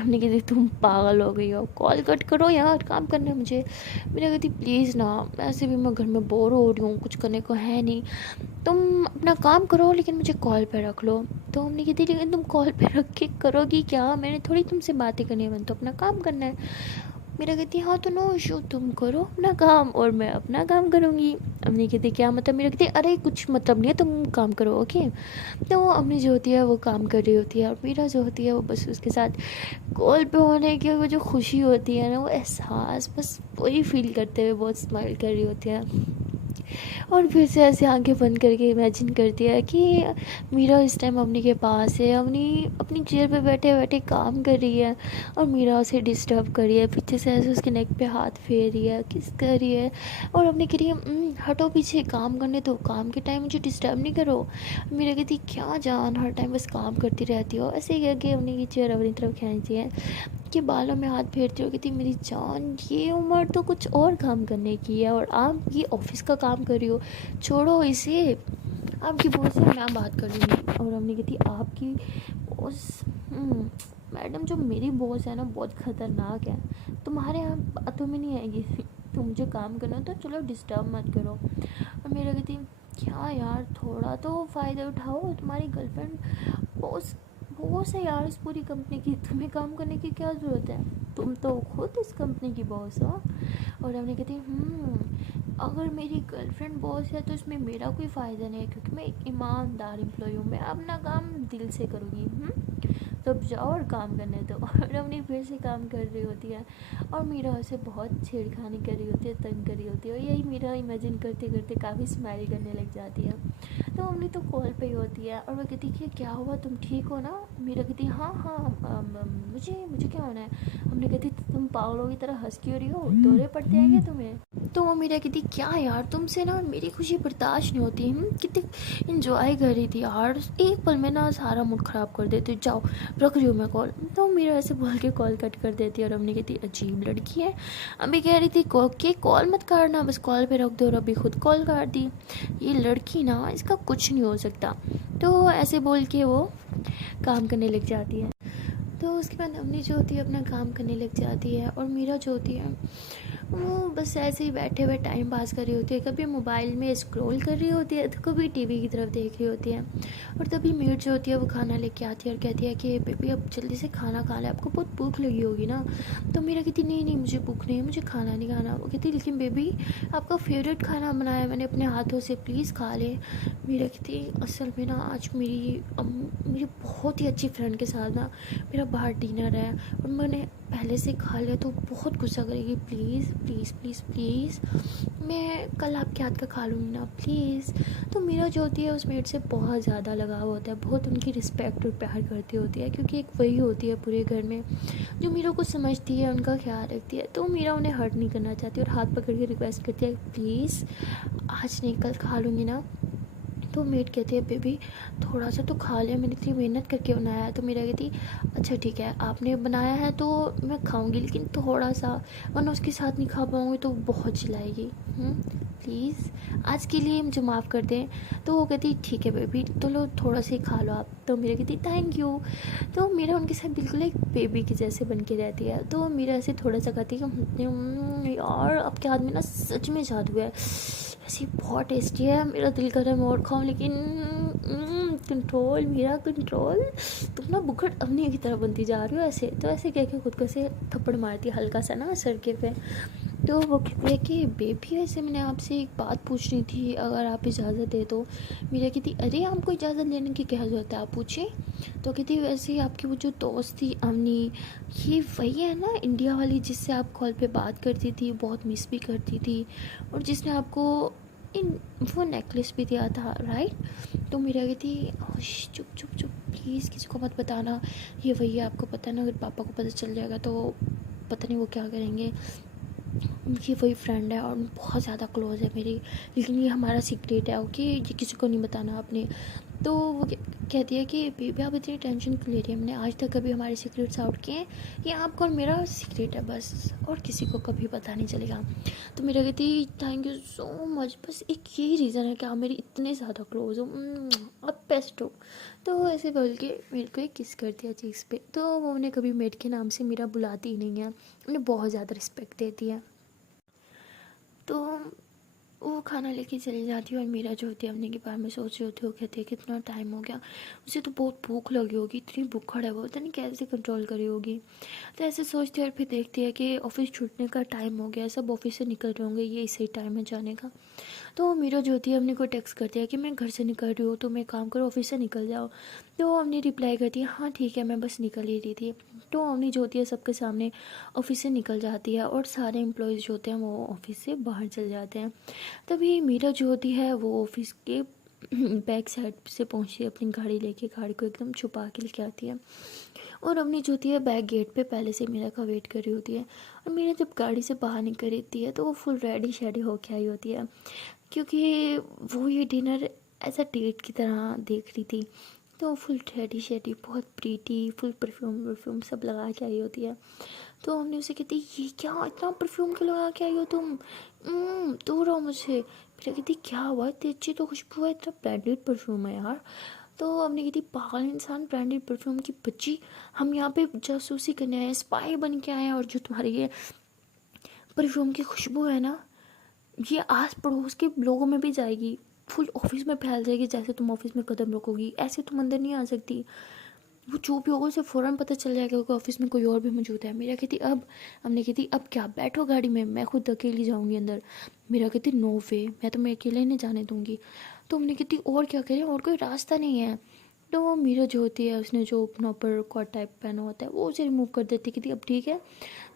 हमने कहती तुम पागल हो गई हो, कॉल कट करो यार, काम करना है मुझे। मेरा कहती प्लीज़ ना, ऐसे भी मैं घर में बोर हो रही हूँ, कुछ करने को है नहीं, तुम अपना काम करो लेकिन मुझे कॉल पे रख लो। तो हमने कहती लेकिन तुम कॉल पे रख के करोगी क्या, मैंने थोड़ी तुमसे बातें करनी है, मैंने तो अपना काम करना है। मेरा कहती हाँ तो नो इशू, तुम करो अपना काम और मैं अपना काम करूँगी। अम्मी कहती क्या मतलब? मेरा कहती अरे कुछ मतलब नहीं है, तुम काम करो ओके। तो वो अम्मी जो होती है वो काम कर रही होती है और मीरा जो होती है वो बस उसके साथ कॉल पे होने की वो जो खुशी होती है ना, वो एहसास बस वही फील करते हुए बहुत स्माइल कर रही होती है। और फिर से ऐसे आंखें बंद करके इमेजिन करती है कि मीरा इस टाइम अवनी के पास है, अवनी अपनी चेयर पे बैठे बैठे काम कर रही है और मीरा उसे डिस्टर्ब कर रही है, पीछे से ऐसे उसके नेक पे हाथ फेर रही है, किस कर रही है और अवनी कह रही है हटो पीछे, काम करने दो, काम के टाइम मुझे डिस्टर्ब नहीं करो। मीरा कहती क्या जान हर टाइम बस काम करती रहती हो, ऐसे ही करके अवनी की चेयर अपनी तरफ खींचती है कि बालों में हाथ फेरती हो, कहती मेरी जान ये उम्र तो कुछ और काम करने की है और आप ये ऑफिस का काम कर रही हो, छोड़ो इसे, आपकी बॉस से मैं बात कर रही हूँ। और हमने कहती आपकी बॉस, मैडम जो मेरी बॉस है ना बहुत ख़तरनाक है, तुम्हारे यहाँ बातों में नहीं आएगी। तो मुझे काम करना तो चलो डिस्टर्ब मत करो। और मेरा कहती क्या यार थोड़ा तो फ़ायदा उठाओ, तुम्हारी गर्लफ्रेंड बॉस बॉस है यार इस पूरी कंपनी की, तुम्हें काम करने की क्या ज़रूरत है, तुम तो खुद इस कंपनी की बॉस हो। और हमने कहती अगर मेरी गर्लफ्रेंड बॉस है तो इसमें मेरा कोई फ़ायदा नहीं है, क्योंकि मैं एक ईमानदार एम्प्लॉय हूँ, मैं अपना काम दिल से करूँगी। तो अब जाओ और काम करने दो। और हमने फिर से काम कर रही होती है और मीरा उसे बहुत छेड़खानी कर रही होती है, तंग कर रही होती है, और यही मीरा इमेजिन करते करते काफ़ी स्माइल करने लग जाती है। तो हमने तो कॉल पे ही होती है और वो कहती कि क्या हुआ, तुम ठीक हो ना? मीरा कहती हाँ हाँ मुझे मुझे क्या होना है। हमने कहती तुम पागलों की तरह हंस क्यों रही हो, दौरे पड़ते हैं क्या तुम्हें? तो वो मीरा कहती क्या यार तुमसे ना मेरी खुशी बर्दाश्त नहीं होती, कितनी इंजॉय कर रही थी यार, एक पल में ना सारा मूड ख़राब कर देती, जाओ रख रही हूँ मैं कॉल। तो मीरा ऐसे बोल के कॉल कट कर देती है और हमने कहती अजीब लड़की है, अभी कह रही थी कि कॉल मत काटना, बस कॉल पे रख दो, और अभी खुद कॉल काट दी, ये लड़की ना इसका कुछ नहीं हो सकता। तो ऐसे बोल के वो काम करने लग जाती है। तो उसके बाद अम्मी जो होती है अपना काम करने लग जाती है और मीरा जो होती है वो बस ऐसे ही बैठे हुए टाइम पास कर रही होती है, कभी मोबाइल में स्क्रॉल कर रही होती है तो कभी टीवी की तरफ देख रही होती है। और तभी मेड जो होती है वो खाना लेके आती है और कहती है कि बेबी अब जल्दी से खाना खा ले, आपको बहुत भूख लगी होगी ना। तो मेरा कहती नहीं नहीं मुझे भूख नहीं है, मुझे खाना नहीं खाना। वो कहती लेकिन बेबी आपका फेवरेट खाना बनाया मैंने अपने हाथों से, प्लीज़ खा ले। मेरा कहती असल में ना आज मेरी बहुत ही अच्छी फ्रेंड के साथ ना मेरा बाहर डिनर है और मैंने पहले से खा लिया तो बहुत गुस्सा करेगी, प्लीज़ प्लीज़ प्लीज़ प्लीज़, मैं कल आपके हाथ का खा लूँगी ना प्लीज़। तो मीरा जो होती है उस मेड से बहुत ज़्यादा लगाव होता है, बहुत उनकी रिस्पेक्ट और प्यार करती होती है, क्योंकि एक वही होती है पूरे घर में जो मीरा को समझती है, उनका ख्याल रखती है। तो मीरा उन्हें हर्ट नहीं करना चाहती और हाथ पकड़ के रिक्वेस्ट करती है, प्लीज़ आज नहीं कल खा लूँगी ना। तो मेड कहती है, बेबी थोड़ा सा तो खा ले, मैंने इतनी मेहनत करके बनाया है। तो मेरा कहती, अच्छा ठीक है आपने बनाया है तो मैं खाऊंगी, लेकिन थोड़ा सा, वरना उसके साथ नहीं खा पाऊंगी तो बहुत चिल्लाएगी। प्लीज़ आज के लिए मुझे माफ़ कर दें। तो वो कहती, ठीक है बेबी तो लो थोड़ा सा ही खा लो आप। तो मेरा कहती, थैंक यू। तो मेरा उनके साथ बिल्कुल एक बेबी के जैसे बन के रहती है। तो मेरा ऐसे थोड़ा सा कहती है, यार आपके हाथ में ना सच में जादू है, ऐसी बहुत टेस्टी है, मेरा दिल कर रहा है मैं और खाऊं, लेकिन कंट्रोल, मेरा कंट्रोल। तुम ना बुखड़ अवनी की तरह बनती जा रही हो ऐसे। तो ऐसे कह के खुद को ऐसे थप्पड़ मारती है हल्का सा ना सर के पे। तो वो कहती है कि बेबी वैसे मैंने आपसे एक बात पूछनी थी, अगर आप इजाज़त दे तो। मेरा कहती, अरे आपको इजाज़त लेने की क्या ज़रूरत है, आप पूछें। तो कहती, वैसे आपकी वो जो दोस्त थी अवनी, ये वही है ना इंडिया वाली जिससे आप कॉल पे बात करती थी, बहुत मिस भी करती थी, और जिसने आपको इन वो नेकलेस भी दिया था, राइट। तो मेरा कहती, चुप चुप चुप प्लीज़ किसी को मत बताना, ये वही है, आपको पता है ना, अगर पापा को पता चल जाएगा तो पता नहीं वो क्या करेंगे। उनकी वही फ्रेंड है और बहुत ज़्यादा क्लोज़ है मेरी, लेकिन ये हमारा सीक्रेट है, ओके, ये किसी को नहीं बताना आपने। तो वो कहती है कि बेबी आप इतनी टेंशन क्यों ले रही है, मैंने आज तक कभी हमारे सीक्रेट्स आउट किए हैं, ये आपका और मेरा सीक्रेट है बस, और किसी को कभी पता नहीं चलेगा। तो मेरा कहती, थैंक यू सो मच, बस एक यही रीज़न है कि आप मेरी इतने ज़्यादा क्लोज हो, आप बेस्ट हो। तो ऐसे बोल के मेरे को एक किस कर दिया चीज़ पे। तो वो उन्हें कभी मेड के नाम से मेरा बुलाती ही नहीं है, उन्हें बहुत ज़्यादा रिस्पेक्ट देती है। तो वो खाना लेके चली जाती है और मीरा जो होती है अपने के बारे में सोच रही होती है। वो कहती है कितना टाइम हो गया, उसे तो बहुत भूख लगी होगी, इतनी भूखड़ है वो, पता नहीं कैसे कंट्रोल करी होगी। तो ऐसे सोचती है और फिर देखती है कि ऑफिस छूटने का टाइम हो गया, सब ऑफिस से निकल रहे होंगे, ये सही टाइम है जाने का। तो मीरा जो होती है अपने को टेक्स्ट करती है कि मैं घर से निकल रही हूँ, तो मैं काम करो ऑफिस से निकल जाओ। तो अवनी रिप्लाई करती है, हाँ ठीक है मैं बस निकल ही रही थी। तो अवनी जो होती है सबके सामने ऑफिस से निकल जाती है और सारे एम्प्लॉयज़ जो होते हैं वो ऑफिस से बाहर चले जाते हैं। तभी मीरा जो होती है वो ऑफिस के बैक साइड से पहुंचती है, अपनी गाड़ी लेके गाड़ी को एकदम छुपा के लेके आती है। और अवनी जो होती है बैक गेट पे पहले से मीरा का वेट कर रही होती है। और मीरा जब गाड़ी से बाहर निकल रही है तो वो फुल रेडी शेडी होके आई होती है, क्योंकि वो ये डिनर एज अ डेट की तरह देख रही थी। तो फुल रेडी शेडी, बहुत प्रीटी, फुल परफ्यूम वर्फ्यूम सब लगा के आई होती है। तो हमने उसे कहती, ये क्या इतना परफ्यूम क्यों लगा के आई हो तुम, दूर रहो मुझसे। फिर कहती, क्या हुआ, इतनी अच्छी तो खुशबू है, इतना ब्रांडेड परफ्यूम है यार। तो हमने कहती, पागल इंसान, ब्रांडेड परफ्यूम की बच्ची, हम यहाँ पे जासूसी करने आए हैं, स्पाई बन के आए हैं, और जो तुम्हारी ये परफ्यूम की खुशबू है ना, ये आस पड़ोस के लोगों में भी जाएगी, फुल ऑफिस में फैल जाएगी, जैसे तुम ऑफिस में कदम रखोगी ऐसे तुम अंदर नहीं आ सकती, वो जो भी होगा उसे फ़ौरन पता चल जाएगा कि ऑफिस में कोई और भी मौजूद है। मेरा कहती, अब हमने कहती, अब क्या, बैठो गाड़ी में, मैं खुद अकेली जाऊंगी अंदर। मेरा कहती, नो वे, मैं तुम्हें अकेले नहीं जाने दूंगी। तो हमने कहती, और क्या करें, और कोई रास्ता नहीं है। तो मीरा जो होती है उसने जो अपना ऊपर कोट टाइप पहना होता है वो उसे रिमूव कर देती, कहती अब ठीक है।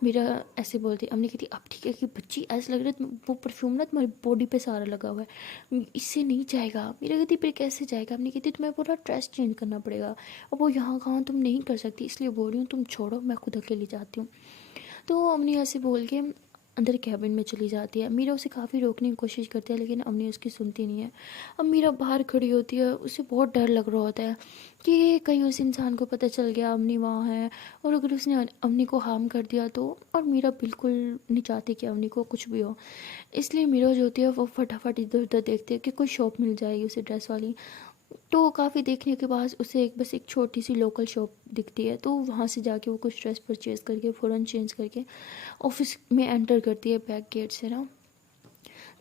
मेरा ऐसे बोलती, हमने कहती, अब ठीक है कि बच्ची, ऐसा लग रहा है वो परफ्यूम ना तुम्हारी बॉडी पे सारा लगा हुआ है, इससे नहीं जाएगा। मेरा कहती, फिर कैसे जाएगा। हमने कहती, तुम्हें पूरा ड्रेस चेंज करना पड़ेगा, अब वो यहाँ कहाँ तुम नहीं कर सकती, इसलिए बोल रही हूँ तुम छोड़ो, मैं खुद अकेली जाती हूँ। तो हमने ऐसे बोल के अंदर कैबिन में चली जाती है। मीरा उसे काफ़ी रोकने की कोशिश करती है, लेकिन अम्मी उसकी सुनती नहीं है। अब मीरा बाहर खड़ी होती है, उसे बहुत डर लग रहा होता है कि कहीं उस इंसान को पता चल गया अम्नी वहाँ है, और अगर उसने अम्नी को हार्म कर दिया तो। और मीरा बिल्कुल नहीं चाहती कि अम्नी को कुछ भी हो, इसलिए मीरा जो होती है वो फटाफट इधर उधर देखती है कि कोई शॉप मिल जाएगी उसे ड्रेस वाली। तो काफ़ी देखने के बाद उसे बस एक छोटी सी लोकल शॉप दिखती है, तो वहाँ से जाके वो कुछ ड्रेस परचेज़ करके फ़ौरन चेंज करके ऑफिस में एंटर करती है बैक गेट से ना।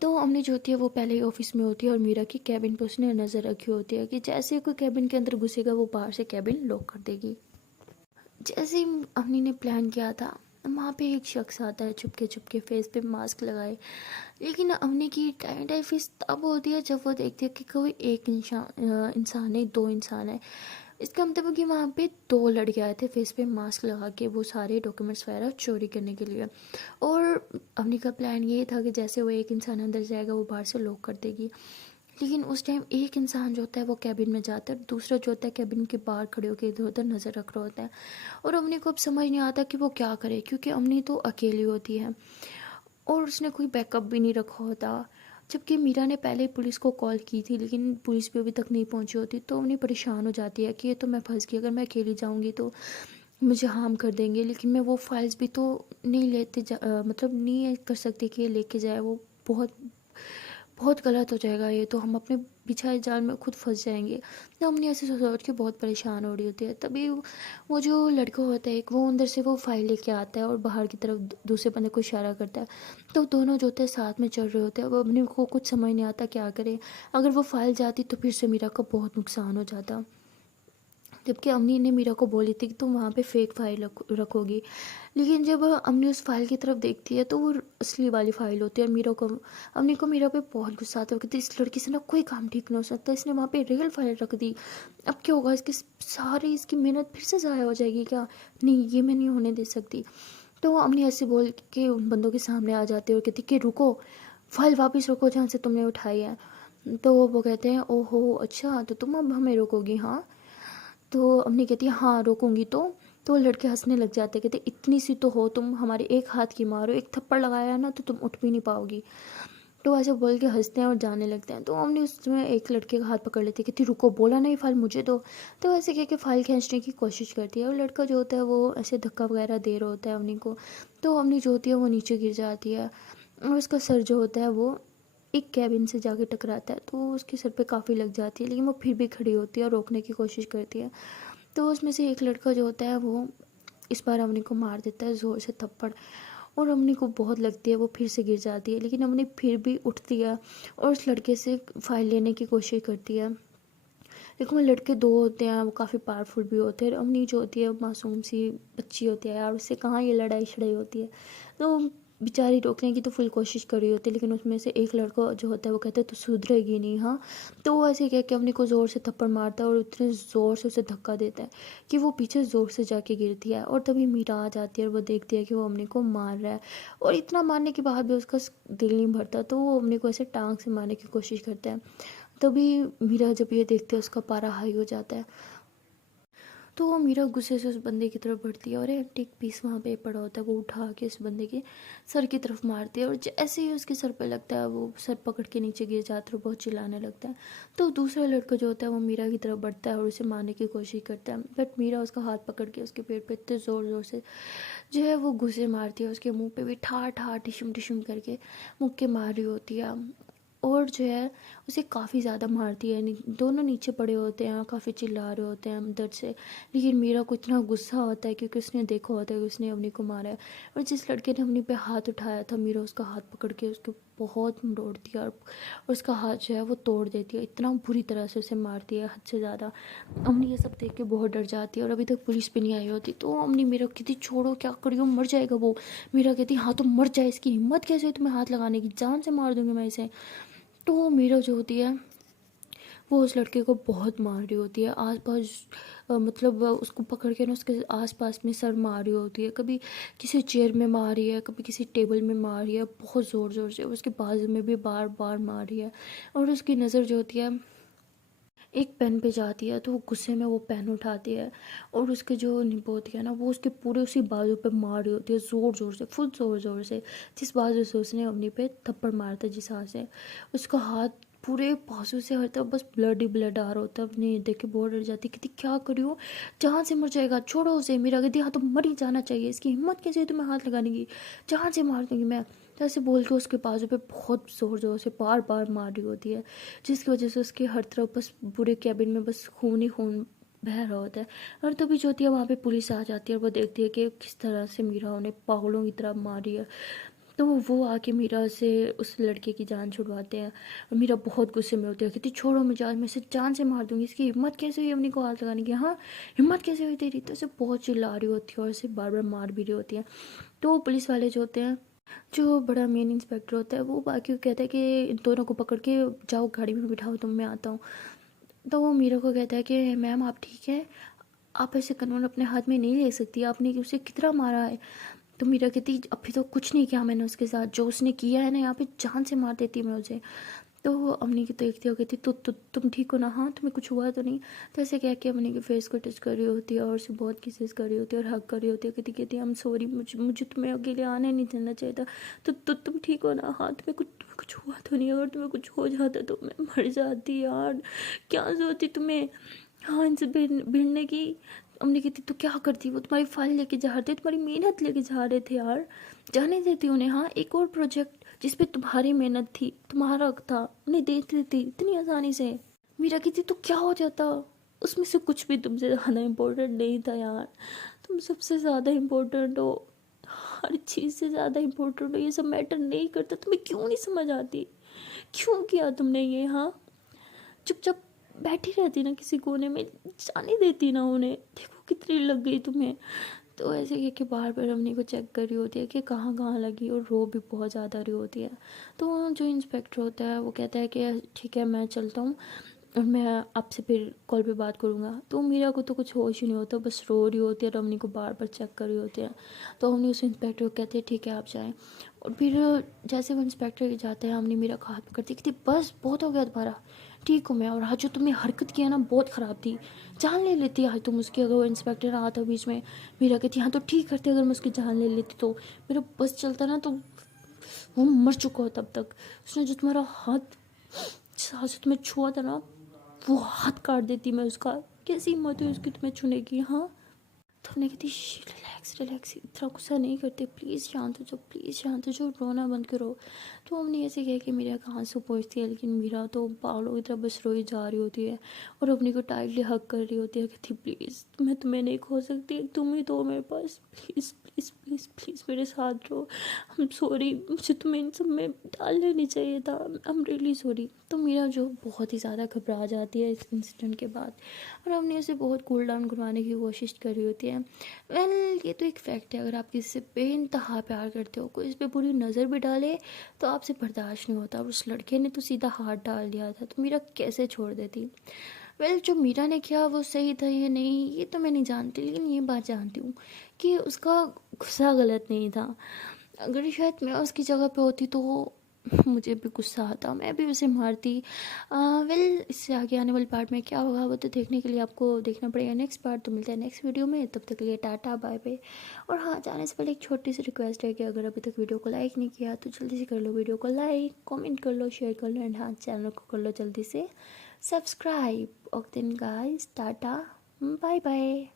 तो अम्मी जो होती है वो पहले ही ऑफिस में होती है और मीरा की कैबिन पर उसने नज़र रखी होती है कि जैसे कोई कैबिन के अंदर घुसेगा वो बाहर से कैबिन लॉक कर देगी। जैसे ही अम्मी ने प्लान किया था, वहाँ पे एक शख्स आता है चुपके चुपके, फेस पे मास्क लगाए। लेकिन अम्मी की टाइम टाइम फेस तब होती है जब वो देखती है कि कोई एक इंसान नहीं, दो इंसान है। इसका मतलब है कि वहाँ पे 2 लड़के आए थे फेस पे मास्क लगा के वो सारे डॉक्यूमेंट्स वगैरह चोरी करने के लिए। और अवनी का प्लान ये था कि जैसे वो एक इंसान अंदर जाएगा वो बाहर से लॉक कर देगी। लेकिन उस टाइम एक इंसान जो होता है वो कैबिन में जाता है, दूसरा जो होता है कैबिन के बाहर खड़े होकर इधर उधर नज़र रख रहा होता है। और अवनी को अब समझ नहीं आता कि वो क्या करे, क्योंकि अवनी तो अकेली होती है और उसने कोई बैकअप भी नहीं रखा होता। जबकि मीरा ने पहले पुलिस को कॉल की थी लेकिन पुलिस भी अभी तक नहीं पहुंची होती, तो उन्हें परेशान हो जाती है कि ये तो मैं फंस गई, अगर मैं अकेली जाऊंगी तो मुझे हार्म कर देंगे। लेकिन मैं वो फाइल्स भी तो नहीं मतलब नहीं कर सकती कि ये लेके जाए, वो बहुत बहुत गलत हो जाएगा, ये तो हम अपने बिछाए जाल में खुद फंस जाएंगे। तो हमने ऐसे सोच सोच के बहुत परेशान हो रही होती है। तभी वो जो लड़का होता है एक, वो अंदर से वो फाइल लेके आता है और बाहर की तरफ दूसरे बंदे को इशारा करता है। तो दोनों जो होते हैं साथ में चल रहे होते हैं। अब अपने को कुछ समझ नहीं आता क्या करे। अगर वो फाइल जाती तो फिर से मीरा का बहुत नुकसान हो जाता। जबकि अम्मी ने मीरा को बोली थी कि तुम वहाँ पे फेक फाइल रखोगी। लेकिन जब अम्मी उस फाइल की तरफ देखती है तो वो असली वाली फाइल होती है। और अम्मी को मीरा पे बहुत गुस्सा आता है, कहती इस लड़की से ना कोई काम ठीक नहीं हो सकता, इसने वहाँ पे रियल फाइल रख दी, अब क्या होगा, इसकी सारी इसकी मेहनत फिर से ज़ाया हो जाएगी क्या, नहीं ये मैं नहीं होने दे सकती। तो अम्मी ऐसे बोल के उन बंदों के सामने आ जाती है और कहती कि रुको, फाइल वापस रखो जहाँ से तुमने उठाई है। तो वो कहते हैं ओहो अच्छा तो तुम अब हमें रोकोगी, हाँ। तो अम्मी कहती है हाँ रोकूंगी। तो लड़के हंसने लग जाते, कहते इतनी सी तो हो तुम, हमारे एक हाथ की मारो, एक थप्पड़ लगाया ना तो तुम उठ भी नहीं पाओगी। तो ऐसे बोल के हंसते हैं और जाने लगते हैं। तो हमने उसमें एक लड़के का हाथ पकड़ लेती है, कहती रुको, बोला नहीं फाइल मुझे दो। तो ऐसे कह के फाइल खींचने की कोशिश करती है और लड़का जो होता है वो ऐसे धक्का वगैरह दे रहा होता है अवनी को। तो अवनी जो होती है वो नीचे गिर जाती है और उसका सर जो होता है वो एक कैबिन से जाके टकराता है। तो उसके सर पे काफ़ी लग जाती है, लेकिन वो फिर भी खड़ी होती है और रोकने की कोशिश करती है। तो उसमें से एक लड़का जो होता है वो इस बार अवनी को मार देता है ज़ोर से थप्पड़। और अवनी को बहुत लगती है, वो फिर से गिर जाती है, लेकिन अवनी फिर भी उठती है और उस लड़के से फाइल लेने की कोशिश करती है। लेकिन वो लड़के दो होते हैं, वो काफ़ी पावरफुल भी होते हैं। अवनी जो होती है मासूम सी बच्ची होती है यार, उससे कहाँ ये लड़ाई शड़ाई होती है। तो बेचारी रोकने की तो फुल कोशिश कर रही होती है, लेकिन उसमें से एक लड़का जो होता है वो कहता है तो सुधरेगी नहीं, हाँ। तो वो ऐसे कह के अवनी को ज़ोर से थप्पड़ मारता है और इतने ज़ोर से उसे धक्का देता है कि वो पीछे ज़ोर से जाके गिरती है। और तभी मीरा आ जाती है और वो देखती है कि वो अवनी को मार रहा है और इतना मारने के बाद भी उसका दिल नहीं भरता, तो वो अवनी को ऐसे टांग से मारने की कोशिश करता है। तभी मीरा जब ये देखते है उसका पारा हाई हो जाता है। तो वो मीरा गुस्से से उस बंदे की तरफ बढ़ती है और एक पीस वहाँ पे पड़ा होता है वो उठा के उस बंदे के सर की तरफ मारती है। और जैसे ही उसके सर पे लगता है वो सर पकड़ के नीचे गिर जाता है और बहुत चिल्लाने लगता है। तो दूसरा लड़का जो होता है वो मीरा की तरफ बढ़ता है और उसे मारने की कोशिश करता है, बट मीरा उसका हाथ पकड़ के उसके पेट पे इतने ज़ोर ज़ोर से जो है वो घुसे मारती है, उसके मुंह पे भी ठा ठा टिशुम टिशुम करके मुक्के मार रही होती है। और जो है उसे काफ़ी ज़्यादा मारती है। दोनों नीचे पड़े होते हैं, काफ़ी चिल्ला रहे होते हैं दर्द से। लेकिन मीरा को इतना गुस्सा होता है क्योंकि उसने देखा होता है कि उसने अवनी को मारा है। और जिस लड़के ने अवनी पे हाथ उठाया था, मीरा उसका हाथ पकड़ के उसको बहुत मरोड़ती है और उसका हाथ जो है वो तोड़ देती है। इतना बुरी तरह से उसे मारती है, हद से ज़्यादा। अवनी ये सब देख के बहुत डर जाती है और अभी तक पुलिस भी नहीं आई होती। तो अवनी मीरा कहती छोड़ो, क्या करियो, मर जाएगा वो। मीरा कहती हाँ तो मर जाए, इसकी हिम्मत कैसे है तुम्हें हाथ लगाने की, जान से मार दूंगी मैं इसे। तो मीरा जो होती है वो उस लड़के को बहुत मार रही होती है आसपास, मतलब उसको पकड़ के ना उसके आसपास में सर मार रही होती है, कभी किसी चेयर में मार रही है, कभी किसी टेबल में मार रही है बहुत ज़ोर ज़ोर से, उसके बाजू में भी बार बार मार रही है। और उसकी नज़र जो होती है एक पेन पे जाती है तो वो गुस्से में वो पेन उठाती है और उसके जो निब्बो होती है ना वो उसके पूरे उसी बाजू पे मार रही होती है ज़ोर ज़ोर से, फुल ज़ोर ज़ोर से, जिस बाजू से उसने अपनी पे थप्पड़ मारा था, जिस हाथ से। उसका हाथ पूरे बाजू से हर तरफ बस ब्लड ही ब्लड आ रहा होता है। अपनी देख के बहुत डर जाती, कहती क्या करियो, जहाँ से मर जाएगा, छोड़ो उसे। मेरा कहती हाँ तो मर ही जाना चाहिए, इसकी हिम्मत कैसे है तुम्हें हाथ लगाने की, जहाँ से मार दूंगी मैं। तो ऐसे बोल के उसके बाजू पे बहुत ज़ोर ज़ोर से बार बार मार रही होती है, जिसकी वजह से उसके हर तरफ बस पूरे कैबिन में बस खून ही खून बह रहा होता है। और तभी जो होती है वहाँ पे पुलिस आ जाती है और वो देखती है कि किस तरह से मीरा उन्हें पागलों की तरह मारी है। तो वो आके मीरा से उस लड़के की जान छुड़वाते हैं और मीरा बहुत गुस्से में होती है, कहती छोड़ो मुझे, आज मैं इसे जान से मार दूंगी, इसकी हिम्मत कैसे हुई अपनी को हाथ लगाने की, हाँ हिम्मत कैसे हुई तेरी। तो उसे बहुत चिल्ला रही होती है और उसे बार बार मार भी रही होती है। तो पुलिस वाले जो होते हैं, जो बड़ा मेन इंस्पेक्टर होता है, वो बाकी को कहता है कि इन दोनों को पकड़ के जाओ गाड़ी में बिठाओ तुम, मैं आता हूँ। तो वो मीरा को कहता है कि मैम आप ठीक है, आप ऐसे कानून अपने हाथ में नहीं ले सकती, आपने उसे कितना मारा है। तो मीरा कहती अभी तो कुछ नहीं किया मैंने उसके साथ, जो उसने किया है ना यहाँ पे जान से मार देती मैं उसे। तो वो अवनी की देखती हो कहती तुम ठीक हो ना, हाँ तुम्हें कुछ हुआ तो नहीं। तो ऐसे कह के अवनी के फेस को टच कर रही होती है और उसे बहुत किसेस कर रही होती है और हक कर रही होती है। कहती आई एम सॉरी, मुझे तुम्हें अकेले आने नहीं देना चाहिए था। तो तुम ठीक हो ना, हाँ तुम्हें कुछ हुआ तो नहीं, अगर तुम्हें कुछ हो जाता तो मैं मर जाती यार, क्या जरूरत थी तुम्हें हाँ इनसे भिड़ने की। अम्मी कहती तो क्या करती, वो तुम्हारी फाइल लेके जा रहे थे, तुम्हारी मेहनत लेके जा रहे थे यार, जाने देती उन्हें। हाँ एक और प्रोजेक्ट जिसपे तुम्हारी मेहनत थी, तुम्हारा हक था, उन्हें दे देती इतनी आसानी से। मीरा कहती तो क्या हो जाता, उसमें से कुछ भी तुमसे ज़्यादा इम्पोर्टेंट नहीं था यार, तुम सबसे ज़्यादा इम्पोर्टेंट हो, हर चीज़ से ज़्यादा इम्पोर्टेंट हो, ये सब मैटर नहीं करता। तुम्हें क्यों नहीं समझ आती, क्यों किया तुमने ये। हाँ चुपचाप बैठी रहती ना किसी कोने में, जाने देती ना उन्हें, देखो कितनी लग गई तुम्हें। तो ऐसे कह के बार बार अवनी को चेक कर रही होती है कि कहाँ कहाँ लगी, और रो भी बहुत ज़्यादा रही होती है। तो जो इंस्पेक्टर होता है वो कहता है कि ठीक है मैं चलता हूँ और मैं आपसे फिर कॉल पे बात करूँगा। तो मीरा को तो कुछ होश ही नहीं होता, बस रो रही होती है और अवनी को बार बार चेक कर रही होती है। तो अवनी उस इंस्पेक्टर को कहती है ठीक है आप जाएँ। और फिर जैसे वो इंस्पेक्टर के जाते हैं अवनी मीरा का हाथ पकड़ती कहती बस बहुत हो गया तुम्हारा, ठीक हूँ मैं, और आज जो तुमने हरकत किया ना बहुत ख़राब थी, जान ले लेती आज तुम उसकी, अगर वो इंस्पेक्टर रहा था बीच में। मीरा कहती हाँ तो ठीक करते, अगर मैं उसकी जान ले लेती तो मेरा बस चलता ना, तो वो मर चुका हो तब तक। उसने जो तुम्हारा हाथ साथ तुम्हें छुआ था ना, वो हाथ काट देती मैं उसका, कैसी हिम्मत है उसकी तुम्हें छूने की। हाँ तो हमने कहती रिलैक्स रिलैक्स, इतना गुस्सा नहीं करते, प्लीज़ शांत हो जाओ, प्लीज़ शांत हो जाओ, रोना बंद करो। तो हमने ऐसे कह के मीरा का आंसू पहुँचती है, लेकिन मीरा तो पागलों की तरह बस रोई जा रही होती है और अपनी को टाइटली हक कर रही होती है। कहती प्लीज़ मैं तुम्हें नहीं खो सकती, तुम ही तो मेरे पास, प्लीज़ प्लीज़ प्लीज़ प्लीज़ मेरे साथ रहो। आई एम सॉरी, मुझे तुम्हें इन सब में डालना नहीं चाहिए था, आई एम रियली सॉरी। तो मीरा जो बहुत ही ज़्यादा घबरा जाती है इस इंसिडेंट के बाद, और हमने उसे बहुत कूल डाउन करवाने की कोशिश करी होती है। वेल ये तो एक फैक्ट है, अगर आप किसी से बेइंतहा प्यार करते हो, कोई इस पर बुरी नज़र भी डाले तो आपसे बर्दाश्त नहीं होता, और उस लड़के ने तो सीधा हाथ डाल दिया था, तो मीरा कैसे छोड़ देती। वेल जो मीरा ने किया वो सही था या नहीं ये तो मैं नहीं जानती, लेकिन ये बात जानती हूँ कि उसका गुस्सा गलत नहीं था। अगर शायद मैं उसकी जगह पे होती तो मुझे भी गुस्सा आता, मैं भी उसे मारती। वेल इससे आगे आने वाले पार्ट में क्या होगा वो तो देखने के लिए आपको देखना पड़ेगा नेक्स्ट पार्ट। तो मिलता है नेक्स्ट वीडियो में, तब तक के लिए टाटा बाय बाय। और हाँ जाने से पहले एक छोटी सी रिक्वेस्ट है कि अगर अभी तक वीडियो को लाइक नहीं किया तो जल्दी से कर लो वीडियो को लाइक, कमेंट कर लो, शेयर कर लो, एंड हाँ चैनल को कर लो जल्दी से subscribe. Okay then guys, tata bye bye.